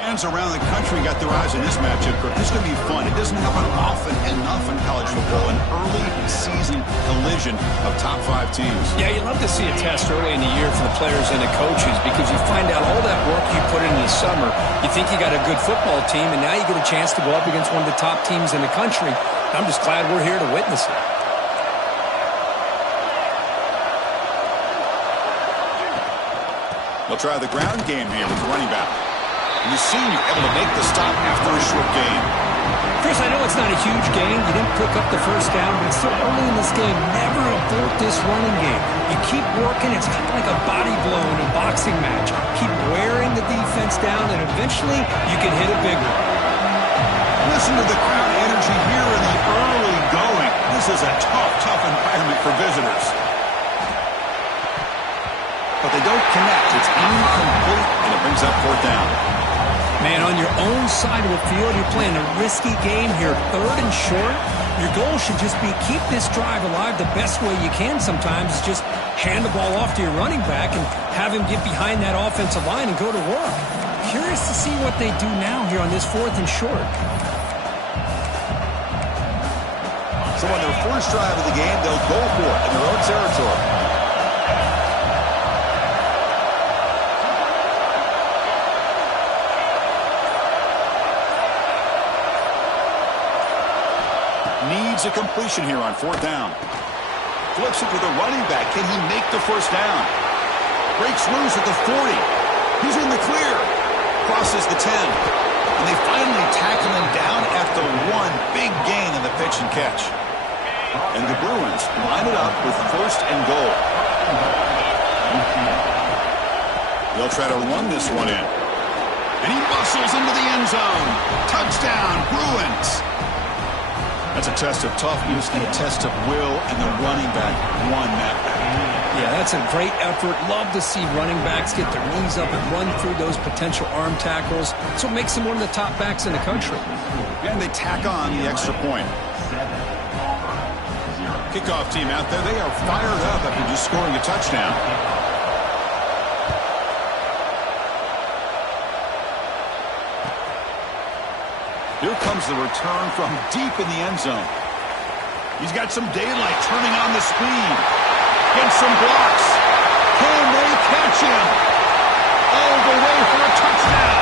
Fans around the country got their eyes on this matchup, Kirk. This is going to be fun. It doesn't happen often enough in college football. An early season collision of top 5 teams. Yeah, you love to see a test early in the year for the players and the coaches because you find out all that work you put in the summer. You think you got a good football team, and now you get a chance to go up against one of the top teams in the country. I'm just glad we're here to witness it. They'll try the ground game here with the running back. And the senior able to make the stop after a short gain. Chris, I know it's not a huge gain. You didn't pick up the first down, but it's still early in this game. Never abort this running game. You keep working. It's kind of like a body blow in a boxing match. Keep wearing the defense down, and eventually you can hit a big one. Listen to the crowd energy here in the early going. This is a tough environment for visitors. But they don't connect. It's incomplete, and it brings up 4th down. Man, on your own side of the field, you're playing a risky game here, 3rd and short. Your goal should just be keep this drive alive the best way you can sometimes. Is just hand the ball off to your running back and have him get behind that offensive line and go to work. Curious to see what they do now here on this 4th and short. So on their first drive of the game, they'll go for it in their own territory. Needs a completion here on 4th down. Flips it to the running back. Can he make the first down? Breaks loose at the 40. He's in the clear. Crosses the 10. And they finally tackle him down at the 1. Big gain in the pitch and catch. And the Bruins line it up with 1st and goal. They'll try to run this one in. And he muscles into the end zone. Touchdown, Bruins. That's a test of toughness and a test of will, and the running back won that battle. Yeah, that's a great effort. Love to see running backs get their knees up and run through those potential arm tackles. So it makes them one of the top backs in the country. And they tack on the extra point. Kickoff team out there, they are fired up after just scoring a touchdown. Here comes the return from deep in the end zone. He's got some daylight turning on the speed. Gets some blocks. Can they catch him? All the way for a touchdown.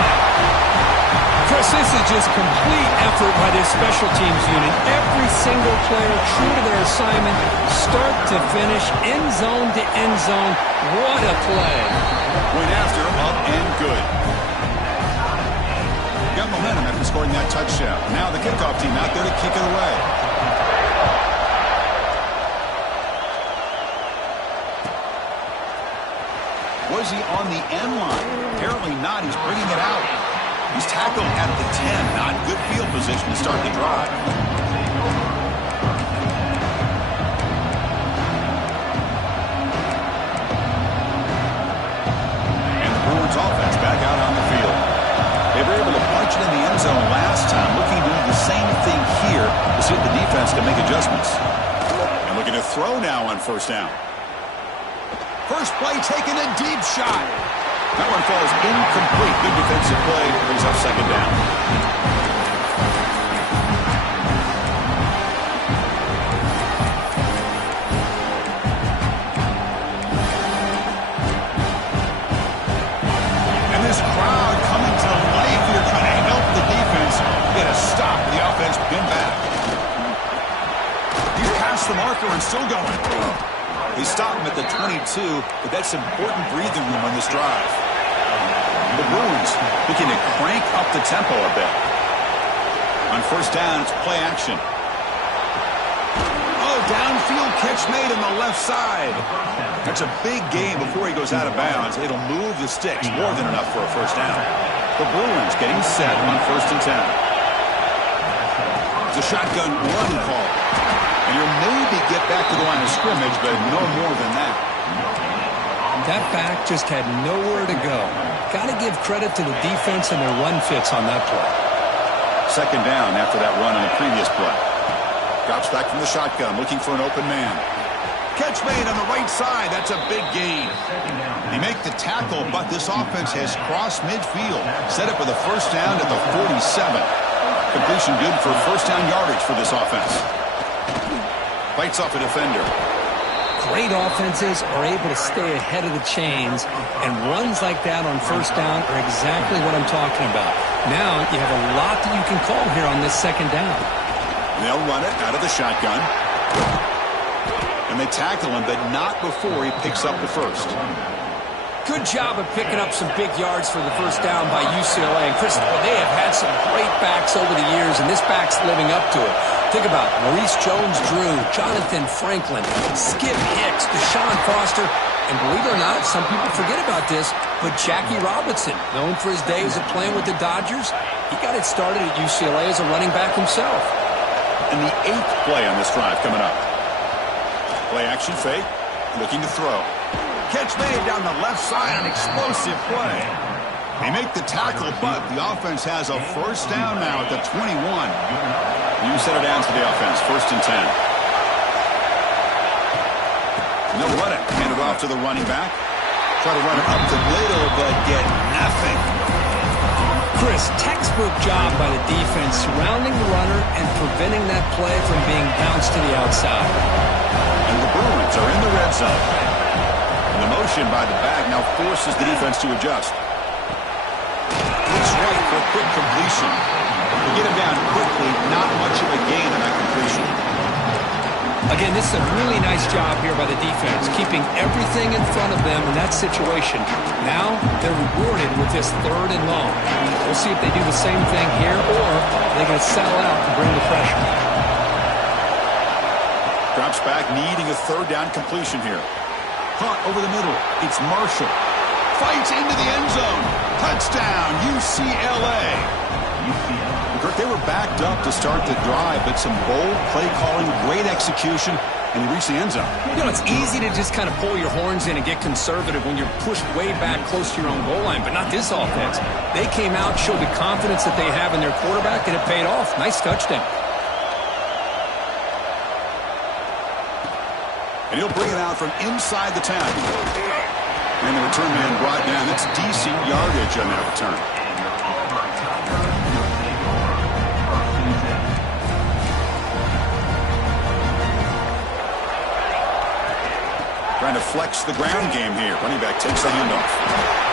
Chris, this is just complete effort by this special teams unit. Every single player true to their assignment, start to finish, end zone to end zone. What a play. Went after him, up and good. Got momentum after scoring that touchdown. Now the kickoff team out there to kick it away. Was he on the end line? Apparently not. He's bringing it out. He's tackled at the 10. Not good field position to start the drive. And the Bruins offense back out on the field. They were able to punch it in the end zone last time, looking to do the same thing here to see if the defense can make adjustments. And looking to throw now on 1st down. First play taking a deep shot. That one falls incomplete. Good defensive play. Brings up 2nd down. And this crowd coming to life here, trying to help the defense get a stop. The offense pin back. He's past the marker and still going. They stop him at the 22, but that's important breathing room on this drive. The Bruins looking to crank up the tempo a bit. On 1st down, it's play action. Oh, downfield catch made on the left side. That's a big gain before he goes out of bounds. It'll move the sticks, more than enough for a 1st down. The Bruins getting set on 1st and 10. It's a shotgun run call. And you'll maybe get back to the line of scrimmage, but no more than that. That back just had nowhere to go. Got to give credit to the defense and their run fits on that play. 2nd down after that run on the previous play. Drops back from the shotgun, looking for an open man. Catch made on the right side. That's a big gain. They make the tackle, but this offense has crossed midfield. Set up with a first down at the 47. Completion good for first down yardage for this offense. Fights off a defender. Great offenses are able to stay ahead of the chains, and runs like that on first down are exactly what I'm talking about. Now you have a lot that you can call here on this second down. They'll run it out of the shotgun. And they tackle him, but not before he picks up the first. Good job of picking up some big yards for the first down by UCLA. And Chris, they have had some great backs over the years, and this back's living up to it. Think about Maurice Jones-Drew, Jonathan Franklin, Skip Hicks, Deshaun Foster, and believe it or not, some people forget about this, but Jackie Robinson, known for his days of playing with the Dodgers, he got it started at UCLA as a running back himself. And the 8th play on this drive coming up. Play action fake, looking to throw. Catch made down the left side, an explosive play. They make the tackle, but the offense has a first down now at the 21. You set it down to the offense, 1st and 10. And they'll run it, hand it off to the running back. Try to run it up the middle, but get nothing. Chris, textbook job by the defense surrounding the runner and preventing that play from being bounced to the outside. And the Bruins are in the red zone. And the motion by the back now forces the defense to adjust. Looks right for a quick completion. They get him down quickly, not much of a gain on that completion. Again, this is a really nice job here by the defense, keeping everything in front of them in that situation. Now they're rewarded with this 3rd and long. We'll see if they do the same thing here, or they're going to settle out and bring the pressure. Drops back, needing a 3rd down completion here. Caught over the middle. It's Marshall. Fights into the end zone. Touchdown, UCLA. Kirk, they were backed up to start the drive, but some bold play calling, great execution, and they reached the end zone. You know, it's easy to just kind of pull your horns in and get conservative when you're pushed way back close to your own goal line, but not this offense. They came out, showed the confidence that they have in their quarterback, and it paid off. Nice touchdown. And he'll bring it out from inside the 10. And the return man brought down. That's decent yardage on that return. Trying to flex the ground game here. Running back takes the handoff.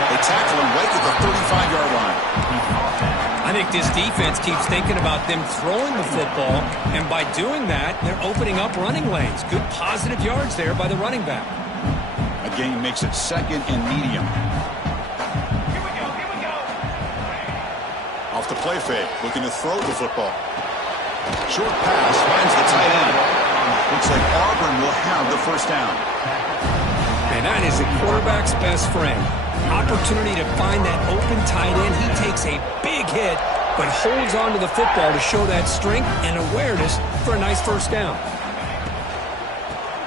They tackle him right at the 35-yard line. I think this defense keeps thinking about them throwing the football, and by doing that, they're opening up running lanes. Good positive yards there by the running back. A gain makes it 2nd and medium. Off the play fake, looking to throw the football. Short pass, finds the tight end. Looks like Auburn will have the first down. And that is the quarterback's best friend. Opportunity to find that open tight end. He takes a big hit, but holds on to the football to show that strength and awareness for a nice first down.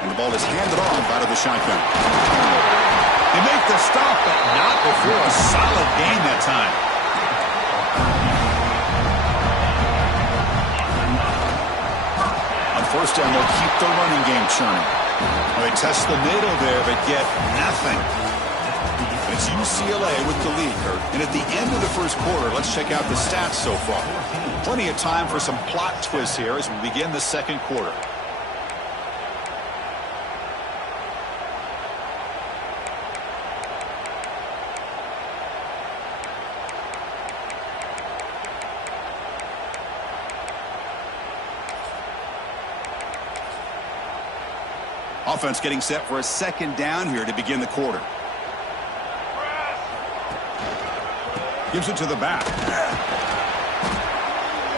And the ball is handed off out of the shotgun. They make the stop, but not before a solid gain that time. On first down, they'll keep the running game churning. Well, they test the middle there, but get nothing. It's UCLA with the lead, Kurt. And at the end of the first quarter, let's check out the stats so far. Plenty of time for some plot twists here as we begin the second quarter. Offense getting set for a second down here to begin the quarter. Gives it to the back.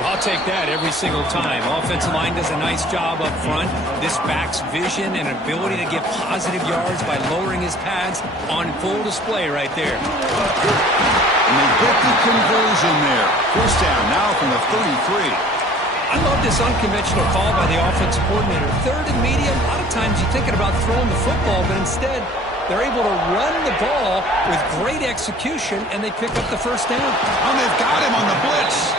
I'll take that every single time. Offensive line does a nice job up front. This back's vision and ability to get positive yards by lowering his pads on full display right there. And they get the conversion there. First down now from the 33. I love this unconventional call by the offensive coordinator. 3rd and medium, a lot of times you're thinking about throwing the football, but instead they're able to run the ball with great execution, and they pick up the first down. Oh, they've got him on the blitz.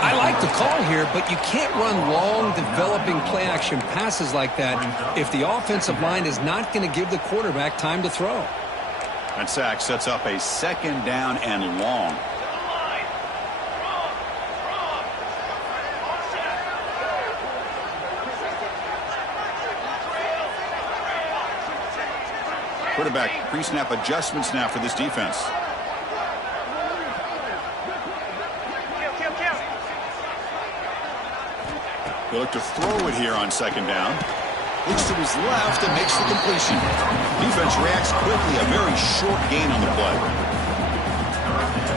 I I like the call here, but you can't run long, developing play-action passes like that if the offensive line is not going to give the quarterback time to throw. Ncaa sets up a 2nd down and long. Quarterback pre-snap adjustments now for this defense. He'll look to throw it here on 2nd down. Looks to his left and makes the completion. Defense reacts quickly. A very short gain on the play.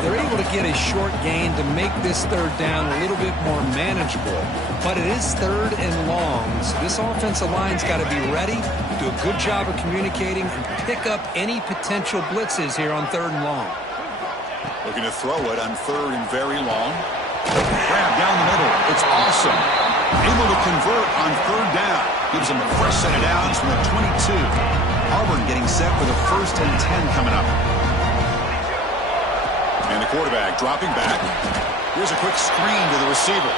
They're able to get a short gain to make this 3rd down a little bit more manageable. But it is 3rd and long, so this offensive line's got to be ready, do a good job of communicating, and pick up any potential blitzes here on 3rd and long. Looking to throw it on 3rd and very long. Grab down the middle. It's awesome. Able to convert on 3rd down. Gives him a fresh set of downs from the 22. Auburn getting set for the 1st and 10 coming up. And the quarterback dropping back. Here's a quick screen to the receiver.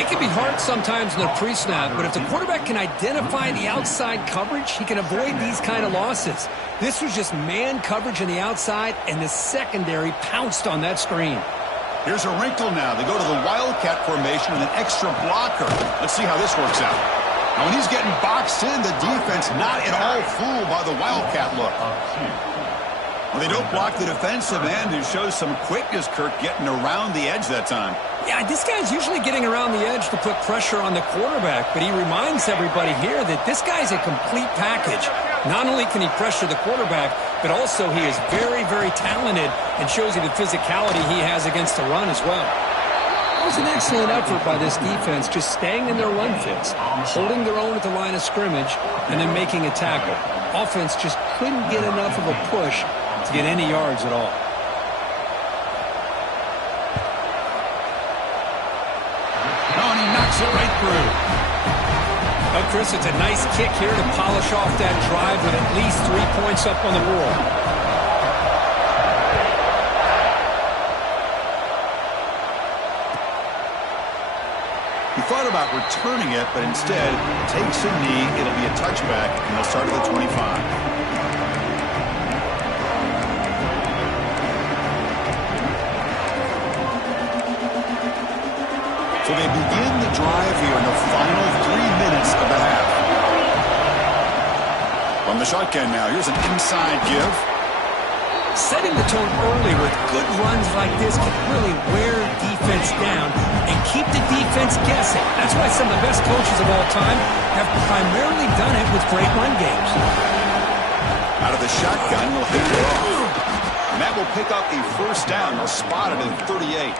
It can be hard sometimes in the pre-snap, but if the quarterback can identify the outside coverage, he can avoid these kind of losses. This was just man coverage on the outside, and the secondary pounced on that screen. Here's a wrinkle now. They go to the Wildcat formation with an extra blocker. Let's see how this works out. Now, when he's getting boxed in, the defense not at all fooled by the Wildcat look. Well, they don't block the defensive end, who shows some quickness, Kirk, getting around the edge that time. Yeah, this guy's usually getting around the edge to put pressure on the quarterback, but he reminds everybody here that this guy's a complete package. Not only can he pressure the quarterback, but also he is very, very talented and shows you the physicality he has against the run as well. It was an excellent effort by this defense, just staying in their run fits, holding their own at the line of scrimmage, and then making a tackle. Offense just couldn't get enough of a push to get any yards at all. Oh, and he knocks it right through. Oh, Chris, it's a nice kick here to polish off that drive with at least 3 points up on the board. He thought about returning it, but instead takes a knee. It'll be a touchback, and they'll start at the 25. So they begin the drive here in the final 3 minutes of the half. From the shotgun now, here's an inside give. Setting the tone early with good runs like this can really wear defense down and keep the defense guessing. That's why some of the best coaches of all time have primarily done it with great run games. Out of the shotgun, will pick it off. And that will pick up a 1st down. They'll spot it at 38.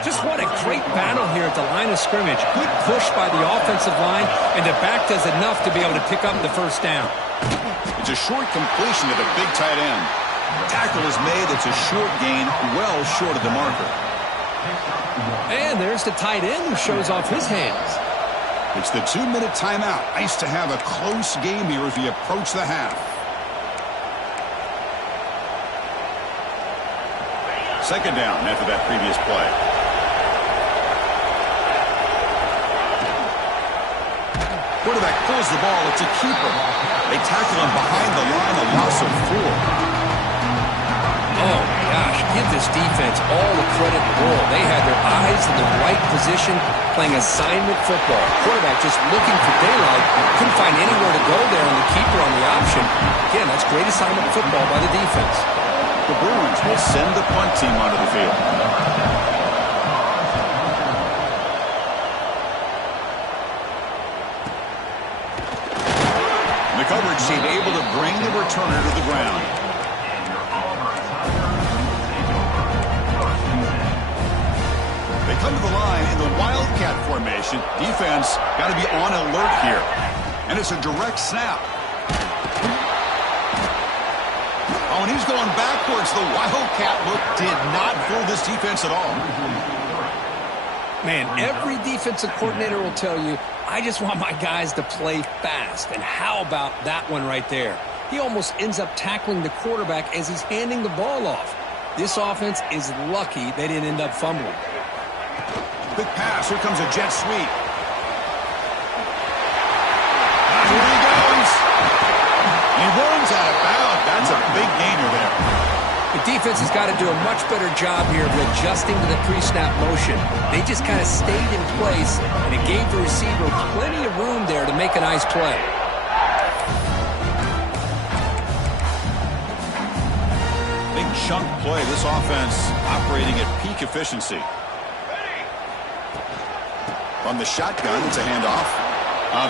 Just what a great battle here at the line of scrimmage. Good push by the offensive line, and the back does enough to be able to pick up the 1st down. It's a short completion to the big tight end. Tackle is made. It's a short gain, well short of the marker. And there's the tight end who shows off his hands. It's the 2-minute timeout. Nice to have a close game here as we approach the half. Second down after that previous play. Quarterback pulls the ball. It's a keeper. They tackle him behind the line, a loss of 4. Oh, gosh, give this defense all the credit in the world. They had their eyes in the right position, playing assignment football. Quarterback just looking for daylight. Couldn't find anywhere to go there, and the keeper on the option. Again, that's great assignment football by the defense. The Bruins will send the punt team onto the field. The coverage team able to bring the returner to the ground. They come to the line in the Wildcat formation. Defense got to be on alert here. And it's a direct snap. Oh, and he's going backwards. The Wildcat look did not fool this defense at all. Man, every defensive coordinator will tell you, I just want my guys to play fast. And how about that one right there? He almost ends up tackling the quarterback as he's handing the ball off. This offense is lucky they didn't end up fumbling. Quick pass. Here comes a jet sweep. Here he goes. He runs out of bounds. That's a big gainer there. The defense has got to do a much better job here of adjusting to the pre-snap motion. They just kind of stayed in place, and it gave the receiver plenty of room there to make a nice play. Big chunk play. This offense operating at peak efficiency. From the shotgun, it's a handoff.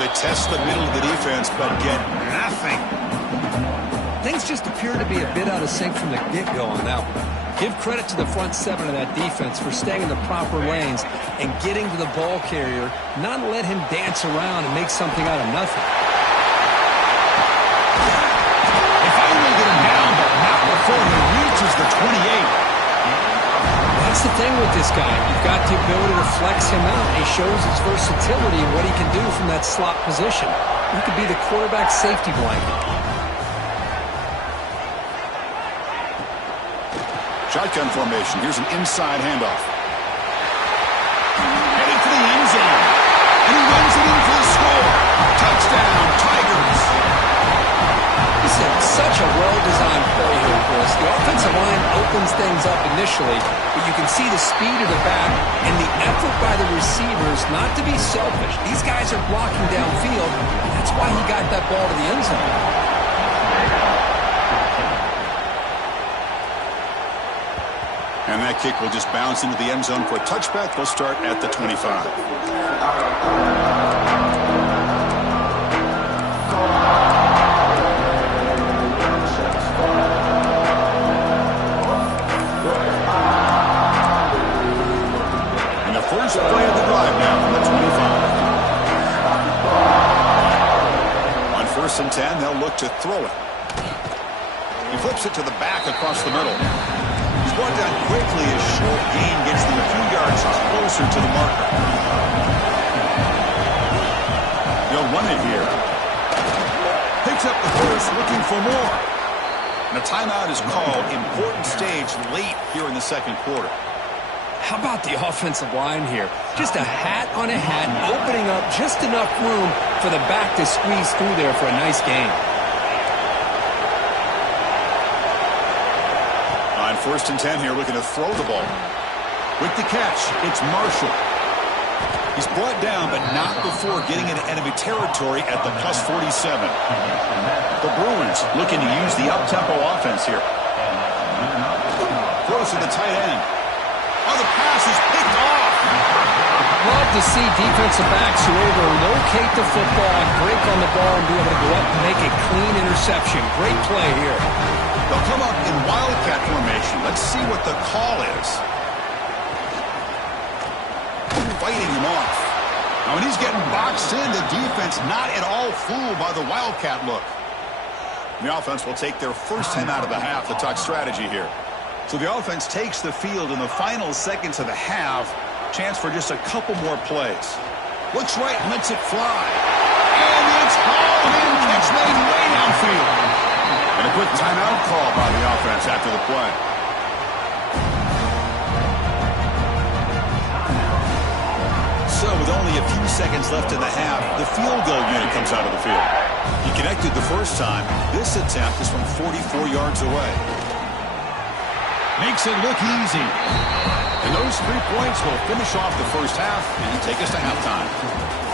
They test the middle of the defense, but get nothing. Things just appear to be a bit out of sync from the get-go on that one. Give credit to the front seven of that defense for staying in the proper lanes and getting to the ball carrier, not let him dance around and make something out of nothing. They finally get him down, but not before he reaches the 28. That's the thing with this guy. You've got the ability to flex him out. He shows his versatility and what he can do from that slot position. He could be the quarterback safety blanket. Shotgun formation. Here's an inside handoff. Heading for the end zone. And he runs it in for the score. Touchdown, Tigers. This is such a well-designed play here, Chris. The offensive line opens things up initially, but you can see the speed of the back and the effort by the receivers not to be selfish. These guys are blocking downfield. That's why he got that ball to the end zone. And that kick will just bounce into the end zone for a touchback. They'll start at the 25. And the first play of the drive now from the 25. On 1st and 10, they'll look to throw it. He flips it to the back across the middle. Brought down quickly as short gain gets them a few yards closer to the marker. They'll run it here. Picks up the first, looking for more. And a timeout is called. Important stage late here in the second quarter. How about the offensive line here? Just a hat on a hat, opening up just enough room for the back to squeeze through there for a nice gain. 1st and 10 here, looking to throw the ball. With the catch, it's Marshall. He's brought down, but not before getting into enemy territory at the plus 47. The Bruins looking to use the up-tempo offense here. Throws to the tight end. Oh, the pass is picked off. Love to see defensive backs who are able to locate the football, break on the ball, and be able to go up and make a clean interception. Great play here. They'll come up in wildcat formation. Let's see what the call is. Fighting him off. Now, when he's getting boxed in, the defense not at all fooled by the wildcat look. The offense will take their first 10 out of the half to talk strategy here. So the offense takes the field in the final seconds of the half. Chance for just a couple more plays. Looks right, lets it fly. And it's hauled in. Catch made way downfield. And a quick timeout call by the offense after the play. So with only a few seconds left in the half, the field goal unit comes out of the field. He connected the first time. This attempt is from 44 yards away. Makes it look easy. And those 3 points will finish off the first half and take us to halftime.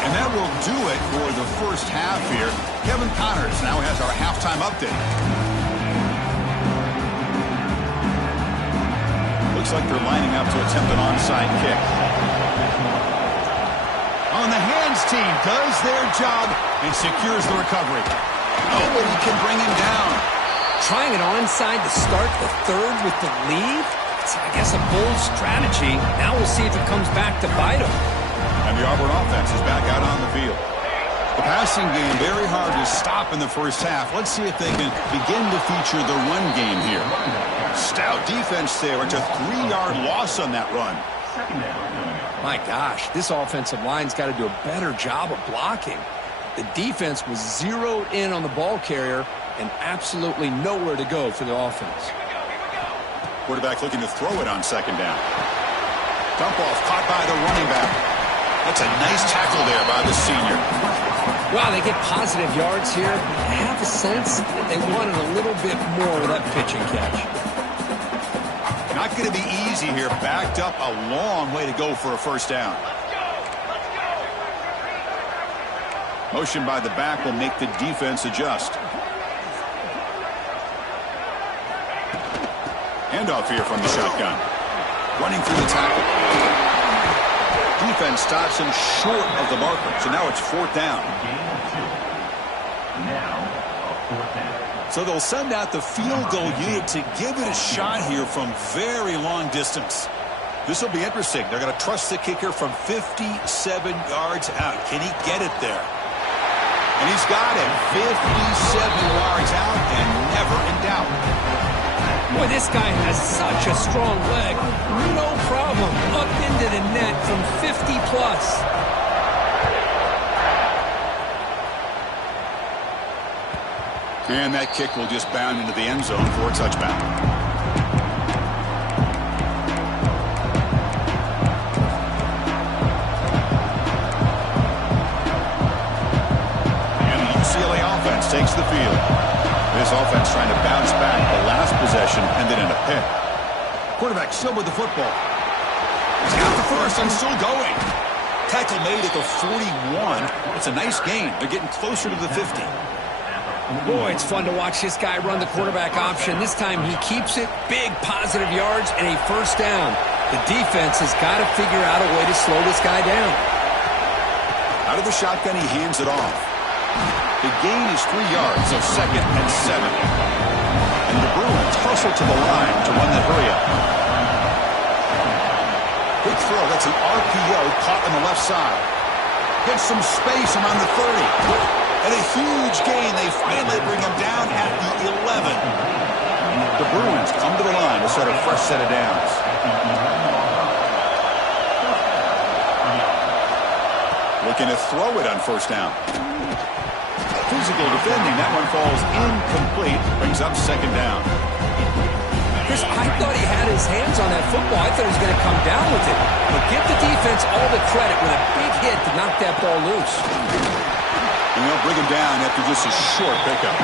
And that will do it for the first half here. Kevin Connors now has our halftime update. Looks like they're lining up to attempt an onside kick. On the hands team does their job and secures the recovery. Nobody can bring him down. Trying an onside to start the third with the lead? It's, I guess, a bold strategy. Now we'll see if it comes back to bite him. And the Auburn offense is back out on the field. The passing game very hard to stop in the first half. Let's see if they can begin to feature the run game here. Stout defense there. It's a 3-yard loss on that run. My gosh, this offensive line's got to do a better job of blocking. The defense was zeroed in on the ball carrier and absolutely nowhere to go for the offense. Quarterback looking to throw it on second down. Dump off caught by the running back. That's a nice tackle there by the senior. Wow, they get positive yards here. I have a sense that they wanted a little bit more of that pitch and catch. Not going to be easy here. Backed up a long way to go for a first down. Motion by the back will make the defense adjust. Handoff here from the shotgun. Running through the tackle. Defense stops him short of the marker. So now it's fourth down. So they'll send out the field goal unit to give it a shot here from very long distance. This will be interesting. They're going to trust the kicker from 57 yards out. Can he get it there? And he's got it. 57 yards out and never in doubt. Boy, this guy has such a strong leg. No problem. Up into the net from 50 plus. And that kick will just bound into the end zone for a touchback. And the UCLA offense takes the field. This offense trying to bounce back the last possession and then in a pick. Quarterback still with the football. He's got the first and still going. Tackle made at the 41. It's a nice gain. They're getting closer to the 50. Boy, it's fun to watch this guy run the quarterback option. This time he keeps it. Big positive yards and a first down. The defense has got to figure out a way to slow this guy down. Out of the shotgun, he hands it off. The gain is 3 yards, so second and 7. And the Bruins hustle to the line to run the hurry up. Quick throw. That's an RPO caught on the left side. Gets some space around the 30. And a huge gain. They finally bring him down at the 11. The Bruins come to the line to set a fresh set of downs. Looking to throw it on first down. Physical defending. That one falls incomplete. Brings up second down. Chris, I thought he had his hands on that football. I thought he was going to come down with it. But give the defense all the credit with a big hit to knock that ball loose. And they'll bring him down after just a short pickup.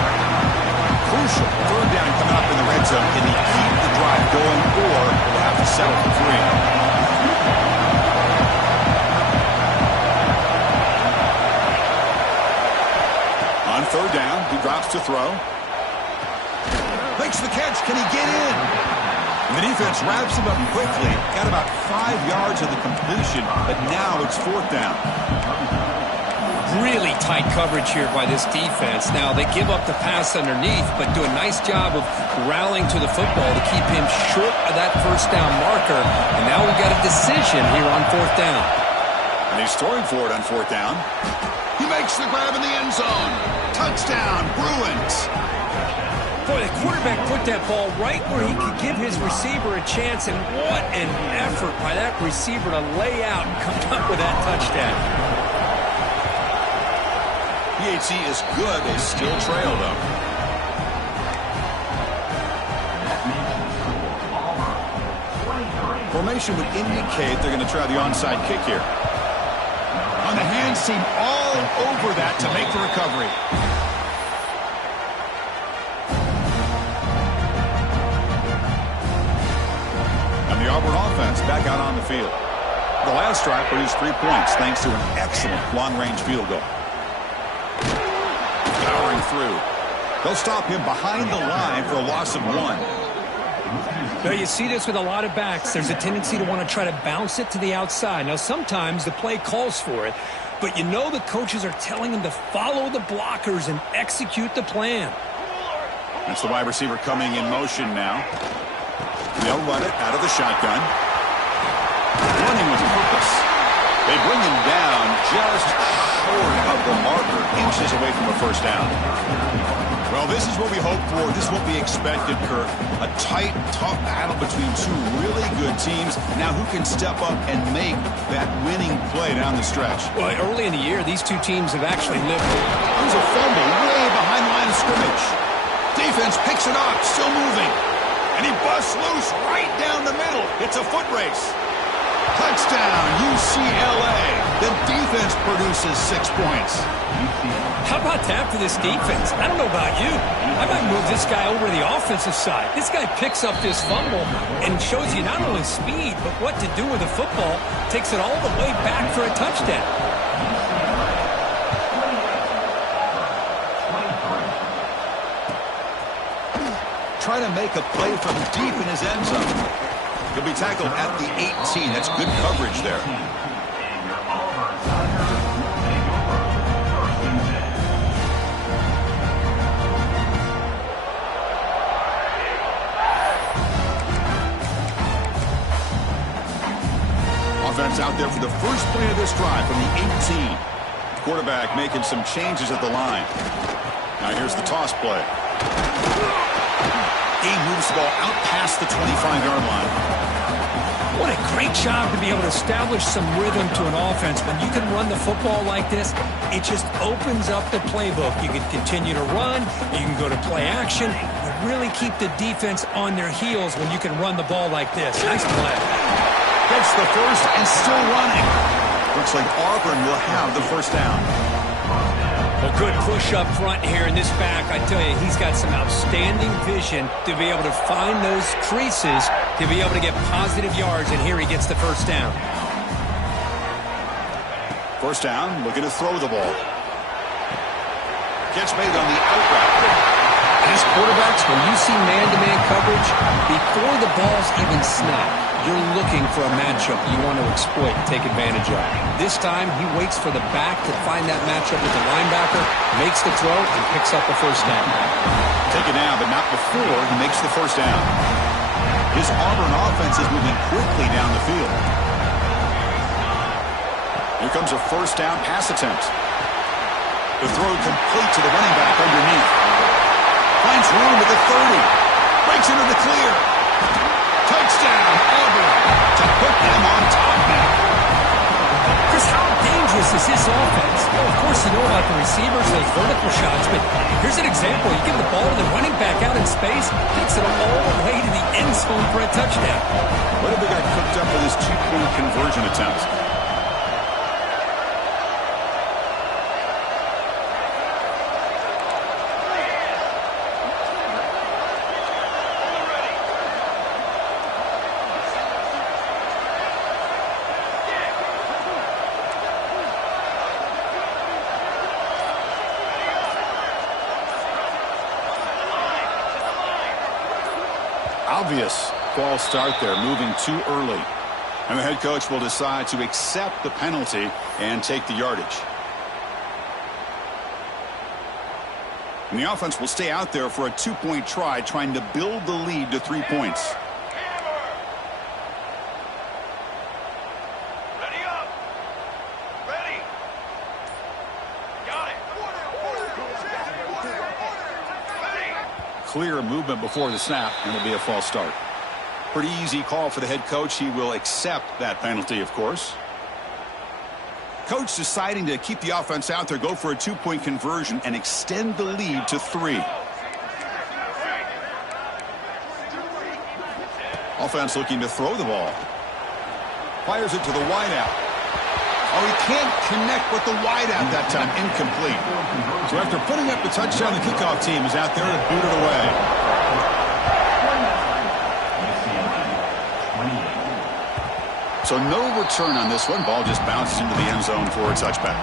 Crucial third down coming up in the red zone. Can he keep the drive going, or will they have to settle for 3? On third down, he drops to throw. Makes the catch. Can he get in? And the defense wraps him up quickly. Got about 5 yards of the completion, but now it's fourth down. Really tight coverage here by this defense. Now, they give up the pass underneath, but do a nice job of rallying to the football to keep him short of that first down marker. And now we've got a decision here on fourth down. And he's throwing for it on fourth down. He makes the grab in the end zone. Touchdown, Bruins. Boy, the quarterback put that ball right where he could give his receiver a chance, and what an effort by that receiver to lay out and come up with that touchdown. PHC is good. They still trail, though. Formation would indicate they're going to try the onside kick here. On the hands team all over that to make the recovery. And the Auburn offense back out on the field. The last drive produced 3 points thanks to an excellent long-range field goal. Powering through. They'll stop him behind the line for a loss of 1. Now, you see this with a lot of backs. There's a tendency to want to try to bounce it to the outside. Now, sometimes the play calls for it, but you know the coaches are telling them to follow the blockers and execute the plan. That's the wide receiver coming in motion now. They'll run it out of the shotgun. Running with purpose. They bring him down just short of the marker, inches away from a first down. Well, this is what we hope for. This is what we expected, Kurt. A tight, tough battle between two really good teams. Now, who can step up and make that winning play down the stretch? Well, early in the year, these two teams have actually lived. There's a fumble way behind the line of scrimmage. Defense picks it up, still moving. And he busts loose right down the middle. It's a foot race. Touchdown, UCLA. The defense produces 6 points. How about that for this defense? I don't know about you. I might move this guy over to the offensive side. This guy picks up this fumble and shows you not only speed, but what to do with the football. Takes it all the way back for a touchdown. Trying to make a play from deep in his end zone. He'll be tackled at the 18. That's good coverage there. Offense out there for the first play of this drive from the 18. Quarterback making some changes at the line. Now here's the toss play. He moves the ball out past the 25-yard line. What a great job to be able to establish some rhythm to an offense. When you can run the football like this, it just opens up the playbook. You can continue to run. You can go to play action. You really keep the defense on their heels when you can run the ball like this. Nice play. Gets the first and still running. Looks like Auburn will have the first down. Well, good push up front here in this back. I tell you, he's got some outstanding vision to be able to find those creases, to be able to get positive yards, and here he gets the first down. First down, looking to throw the ball. Catch made on the out route. As quarterbacks, when you see man-to-man coverage, before the ball's even snapped, you're looking for a matchup you want to exploit and take advantage of. This time, he waits for the back to find that matchup with the linebacker, makes the throw, and picks up the first down. Take it down, but not before he makes the first down. His Auburn offense is moving quickly down the field. Here comes a first down pass attempt. The throw complete to the running back underneath. Finds room at the 30. Breaks into the clear. Touchdown, Auburn, to put them on top now. Chris, how dangerous is this offense? Well, of course, you know about the receivers, those vertical shots, but here's an example. You give the ball to the running back out in space, takes it all the way to the end zone for a touchdown. What have they got cooked up for this two-point conversion attempt? Obvious false start there, moving too early. And the head coach will decide to accept the penalty and take the yardage. And the offense will stay out there for a two-point try, trying to build the lead to 3 points. Ready up. Ready. Got it. Clear movement before the snap, and it'll be a false start. Pretty easy call for the head coach. He will accept that penalty, of course. Coach deciding to keep the offense out there, go for a two-point conversion, and extend the lead to 3. Offense looking to throw the ball. Fires it to the wideout. Oh, he can't connect with the wideout that time. Incomplete. So after putting up the touchdown, the kickoff team is out there to boot it away. So no return on this one. Ball just bounces into the end zone for a touchback.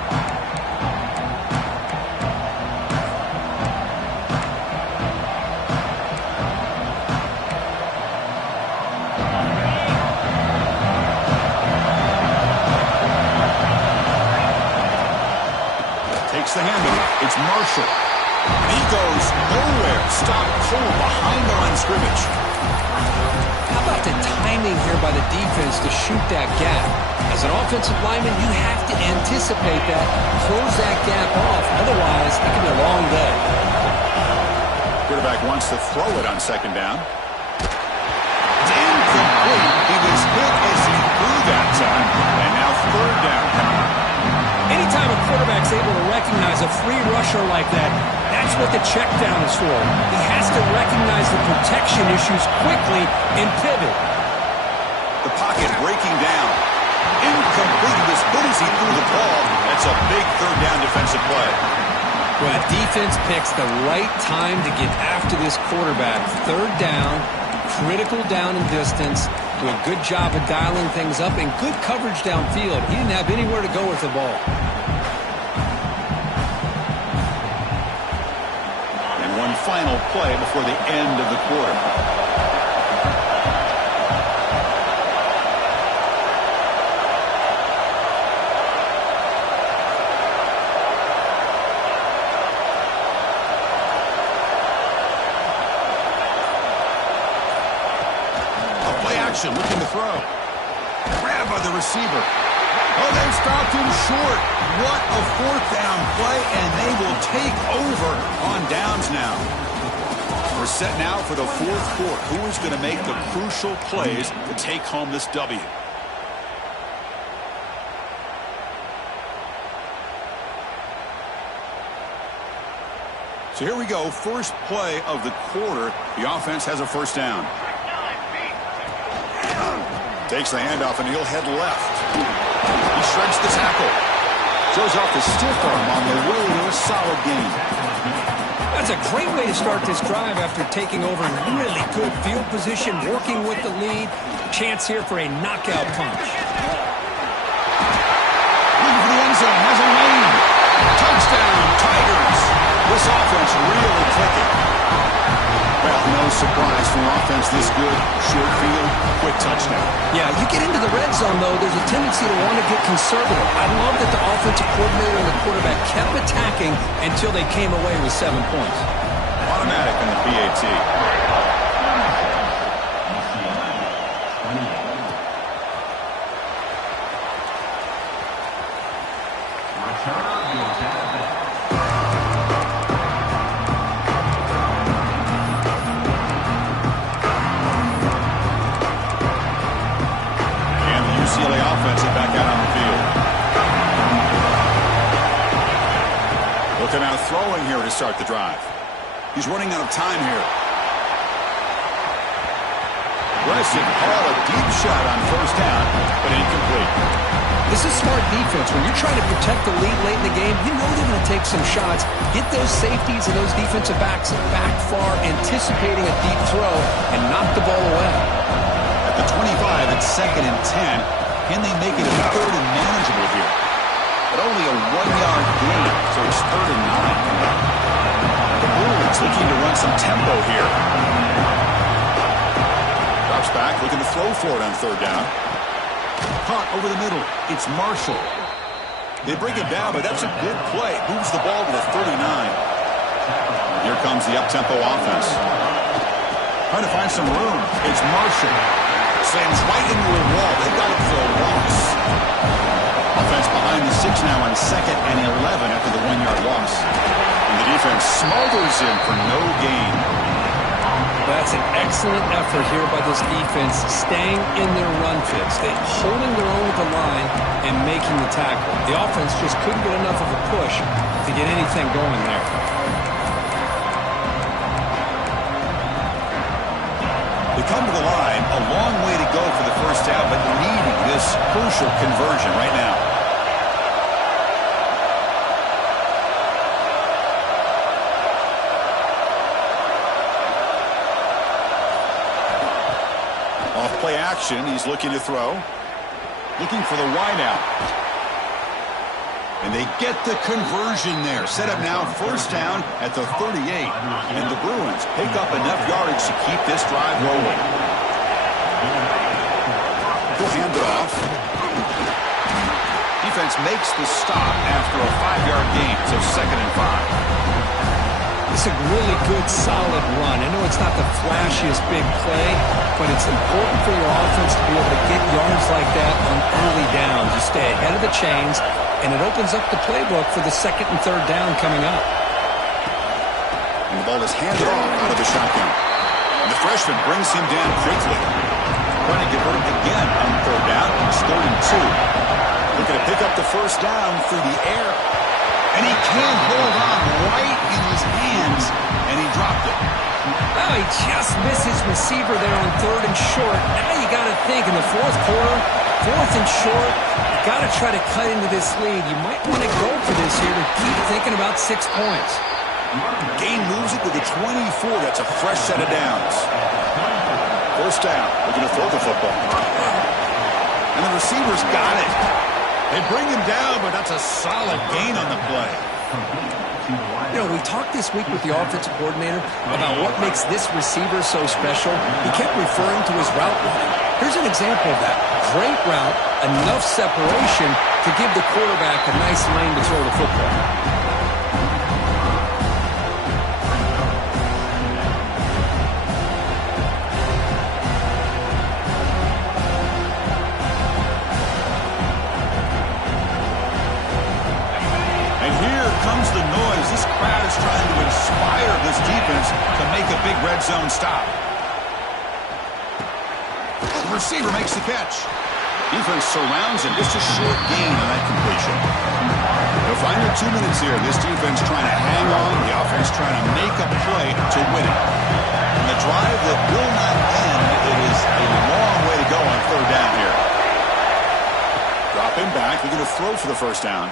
Takes the handoff. It's Marshall. He goes nowhere. Stop cold behind the line of scrimmage. How about the timing here by the defense to shoot that gap? As an offensive lineman, you have to anticipate that, close that gap off. Otherwise, it can be a long day. Quarterback wants to throw it on second down. It's incomplete. He was hit as he threw that time. And now third down. Anytime a quarterback's able to recognize a free rusher like that, that's what the check down is for. He has to recognize the protection issues quickly and pivot. The pocket, breaking down. Incomplete as good as he threw the ball. That's a big third down defensive play. When a defense picks the right time to get after this quarterback, third down, critical down and distance, do a good job of dialing things up, and good coverage downfield. He didn't have anywhere to go with the ball. And one final play before the end of the quarter. Looking to throw. Grabbed by the receiver. Oh, they stopped him short. What a fourth down play, and they will take over on downs now. We're set now for the fourth quarter. Who is going to make the crucial plays to take home this W? So here we go. First play of the quarter. The offense has a first down. Takes the handoff, and he'll head left. He shreds the tackle. Shows off the stiff arm on the way to a solid gain. That's a great way to start this drive after taking over in really good field position, working with the lead. Chance here for a knockout punch. Looking for the end zone. Has a lane. Touchdown, Tigers. This offense really clicking. Well, no surprise from offense this good. Short field, quick touchdown. Yeah, you get into the red zone, though, there's a tendency to want to get conservative. I love that the offensive coordinator and the quarterback kept attacking until they came away with 7 points. Automatic in the PAT. Now throwing here to start the drive. He's running out of time here. Aggressive call, a deep shot on first down, but incomplete. This is smart defense. When you're trying to protect the lead late in the game, you know they're going to take some shots. Get those safeties and those defensive backs back far, anticipating a deep throw, and knock the ball away. At the 25, it's 2nd and 10. Can they make it a third and manageable here? But only a 1-yard gain, so it's 3rd and 9. The Bruins looking to run some tempo here. Drops back, looking to throw for it on 3rd down. Caught over the middle. It's Marshall. They bring him down, but that's a good play. Moves the ball to the 39. Here comes the up-tempo offense. Trying to find some room. It's Marshall. Slams right into a wall. They got it for a loss. Offense behind the 6 now on 2nd and 11 after the 1-yard loss. And the defense smothers him for no gain. That's an excellent effort here by this defense, staying in their run fits. They're holding their own with the line and making the tackle. The offense just couldn't get enough of a push to get anything going there. They come to the line, a long way to go for the first down, but needing this crucial conversion right now. Off-play action, he's looking to throw. Looking for the wideout. And they get the conversion there. Set up now, first down at the 38. And the Bruins pick up enough yardage to keep this drive rolling. They'll hand it off. Defense makes the stop after a 5-yard gain, so 2nd and 5. It's a really good, solid run. I know it's not the flashiest big play, but it's important for your offense to be able to get yards like that on early downs. You stay ahead of the chains, and it opens up the playbook for the 2nd and 3rd down coming up. And the ball is handed off out of the shotgun. And the freshman brings him down quickly. Trying to get rid of it again on 3rd down. It's 3rd and 2. Looking to pick up the first down through the air. And he can't hold on, right in his hands. and he dropped it. Oh, he just missed his receiver there on 3rd and short. Now you got to think in the 4th quarter, 4th and short, you got to try to cut into this lead. You might want to go for this here to keep thinking about 6 points. Gain moves it to the 24. That's a fresh set of downs. 1st down. Looking to throw the football. And the receiver's got it. They bring him down, but that's a solid gain on the play. You know, we talked this week with the offensive coordinator about what makes this receiver so special. He kept referring to his route running. Here's an example of that. Great route, enough separation to give the quarterback a nice lane to throw the football. The noise. This crowd is trying to inspire this defense to make a big red zone stop. The receiver makes the catch. Defense surrounds him. Just a short gain on that completion. The final 2 minutes here. This defense trying to hang on. The offense trying to make a play to win it. And the drive that will not end. It is a long way to go on 3rd down here. Drop him back. They're going to throw for the 1st down.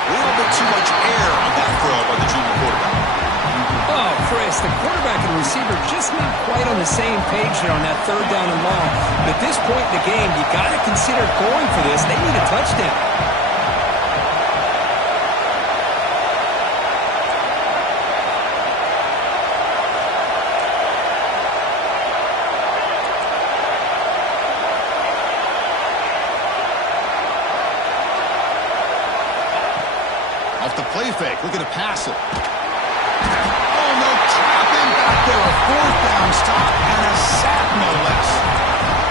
A little bit too much air on that throw by the junior quarterback. Oh, Chris, the quarterback and receiver just not quite on the same page here on that 3rd down and long. But at this point in the game, you got to consider going for this. They need a touchdown. Off the play fake, looking to pass it. Oh, no, trapping back there. A 4th down stop and a sack, no less.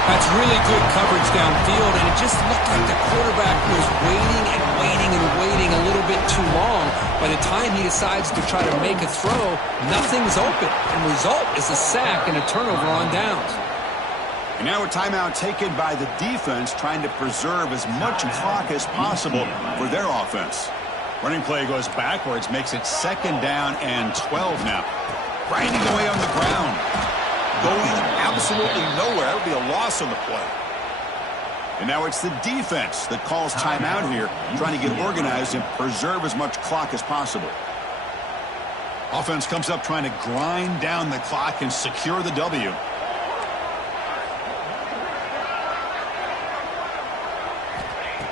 That's really good coverage downfield, and it just looked like the quarterback was waiting and waiting and waiting a little bit too long. By the time he decides to try to make a throw, nothing's open. And result is a sack and a turnover on downs. And now a timeout taken by the defense, trying to preserve as much clock as possible for their offense. Running play goes backwards, makes it 2nd down and 12 now. Grinding away on the ground. Going absolutely nowhere. It'll be a loss on the play. And now it's the defense that calls timeout here, trying to get organized and preserve as much clock as possible. Offense comes up trying to grind down the clock and secure the W.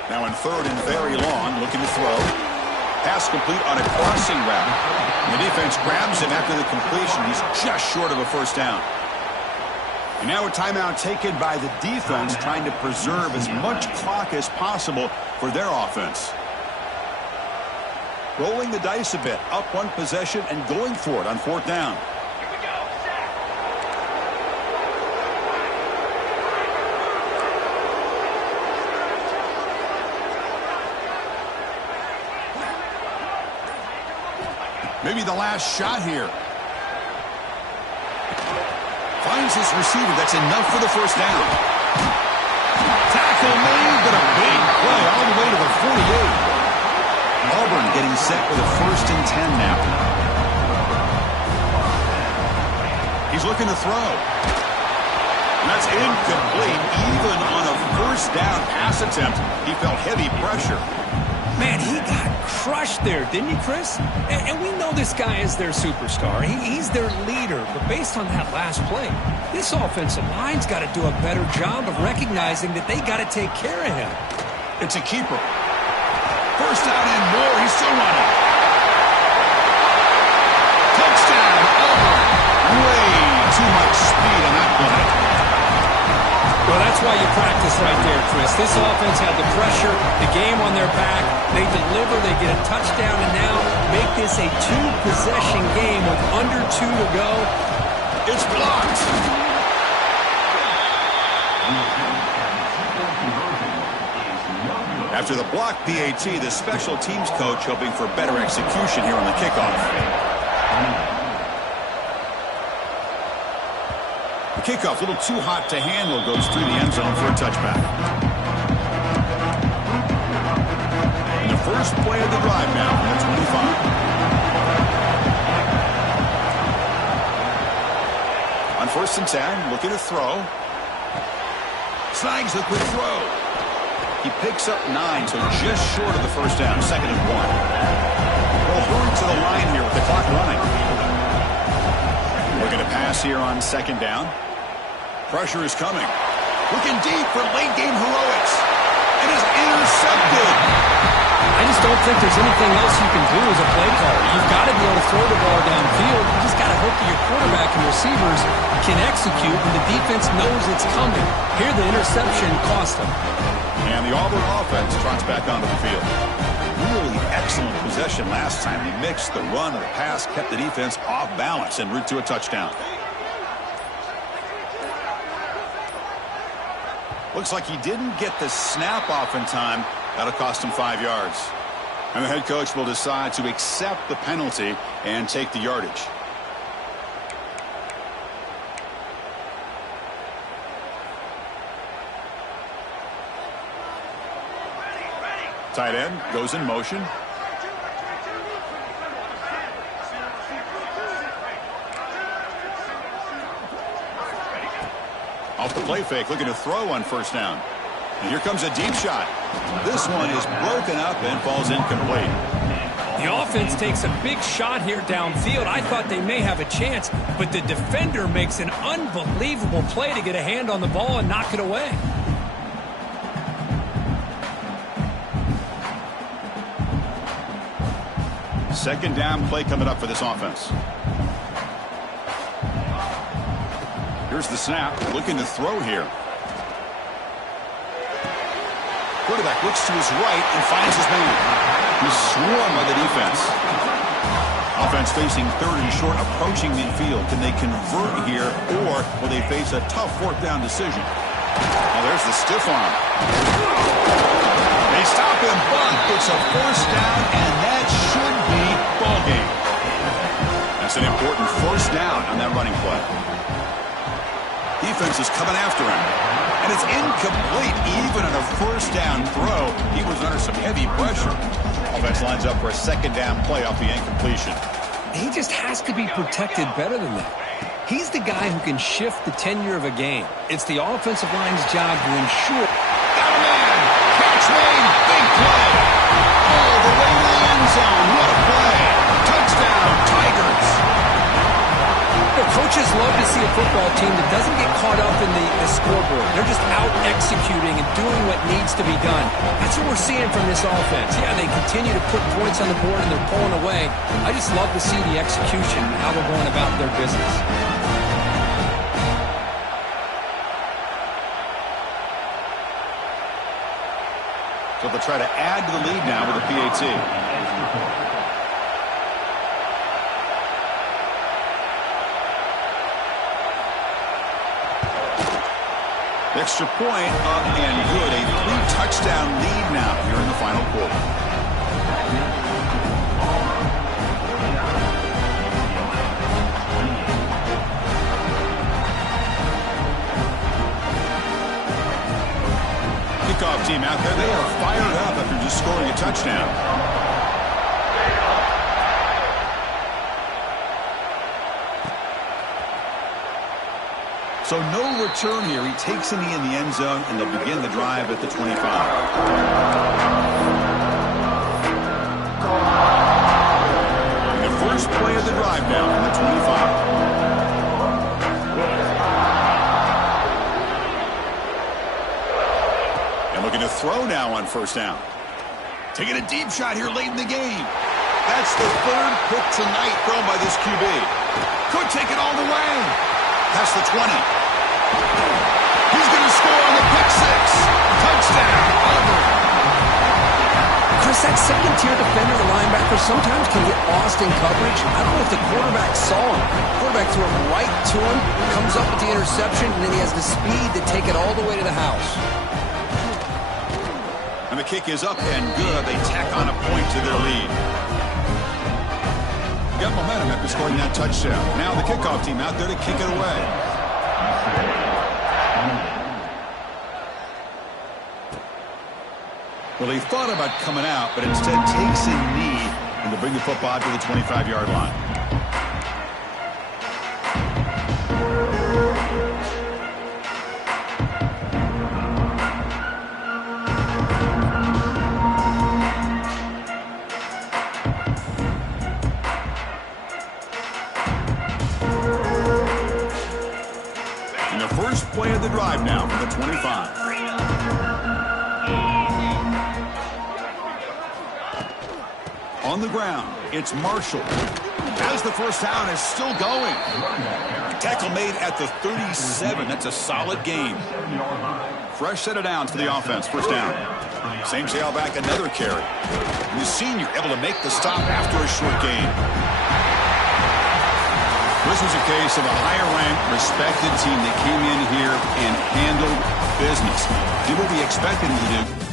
Now in 3rd and very long, looking to throw. Pass complete on a crossing route. The defense grabs him after the completion. He's just short of a 1st down. And now a timeout taken by the defense, trying to preserve as much clock as possible for their offense. Rolling the dice a bit, up 1 possession and going for it on 4th down. Maybe the last shot here. Finds his receiver. That's enough for the 1st down. Tackle made, but a big play all the way to the 48. Auburn getting set with a 1st and 10 now. He's looking to throw. And that's incomplete. Even on a 1st down pass attempt, he felt heavy pressure. Man, he got crushed there, didn't he, Chris? And we know this guy is their superstar. He's their leader. But based on that last play, this offensive line's got to do a better job of recognizing that they got to take care of him. It's a keeper. 1st down and more. He's still running. Touchdown, Auburn. Way too much speed on that play. Well, that's why you practice right there, Chris. This offense had the pressure, the game on their back. They deliver, they get a touchdown, and now make this a 2-possession game with under 2 to go. It's blocked. After the block PAT, the special teams coach hoping for better execution here on the kickoff. The kickoff, a little too hot to handle, goes through the end zone for a touchback. And the first play of the drive now from the 25. On 1st and 10, looking to throw. Snags the quick throw. He picks up 9, so just short of the first down. 2nd and 1. They'll hurry to the line here with the clock running. Looking to pass here on 2nd down. Pressure is coming. Looking deep for late game heroics. And is intercepted. I just don't think there's anything else you can do as a play caller. You've got to be able to throw the ball downfield. You just got to hope that your quarterback and receivers can execute and the defense knows it's coming. Here the interception cost them. And the Auburn offense trots back onto the field. Really excellent possession last time. They mixed the run and the pass, kept the defense off balance en route to a touchdown. Looks like he didn't get the snap off in time. That'll cost him 5 yards. And the head coach will decide to accept the penalty and take the yardage. Tight end goes in motion. Off the play fake, looking to throw on 1st down. And here comes a deep shot. This one is broken up and falls incomplete. The offense takes a big shot here downfield. I thought they may have a chance, but the defender makes an unbelievable play to get a hand on the ball and knock it away. Second down play coming up for this offense. Here's the snap, looking to throw here. Quarterback looks to his right and finds his man. He's swarmed by the defense. Offense facing 3rd and short, approaching midfield. Can they convert here, or will they face a tough 4th down decision? Oh, there's the stiff arm. They stop him, but it's a 1st down, and that should be ball game. That's an important 1st down on that running play. Defense is coming after him. And it's incomplete even on a 1st down throw. He was under some heavy pressure. Offense lines up for a 2nd down play off the incompletion. He just has to be protected better than that. He's the guy who can shift the tenure of a game. It's the offensive line's job to ensure. Got a man! Catch made! Big play! All the way to the end zone. What a play! Touchdown, Tigers! Coaches love to see a football team that doesn't get caught up in the scoreboard. They're just out executing and doing what needs to be done. That's what we're seeing from this offense. Yeah, they continue to put points on the board and they're pulling away. I just love to see the execution and how they're going about their business. So they'll try to add to the lead now with a PAT. Extra point up and good. A 3-touchdown lead now here in the final quarter. Kickoff team out there. They are fired up after just scoring a touchdown. So no return here. He takes in the end zone, and they'll begin the drive at the 25. And the first play of the drive now from the 25. And looking to throw now on 1st down. Taking a deep shot here late in the game. That's the 3rd pick tonight thrown by this QB. Could take it all the way. Past the 20. He's going to score on the pick 6. Touchdown, Auburn. Chris, that second-tier defender, the linebacker, sometimes can get lost in coverage. I don't know if the quarterback saw him. The quarterback threw it right to him, comes up with the interception, and then he has the speed to take it all the way to the house. And the kick is up and good. They tack on a point to their lead. Got momentum after scoring that touchdown. Now the kickoff team out there to kick it away. Well, they thought about coming out, but instead takes a knee and to bring the football to the 25-yard line. On the ground, it's Marshall. As the first down is still going. Tackle made at the 37. That's a solid game. Fresh set of downs for the offense. First down. Same tailback, another carry. And the senior able to make the stop after a short gain. This was a case of a higher-ranked, respected team that came in here and handled business. Did what we expected them to do.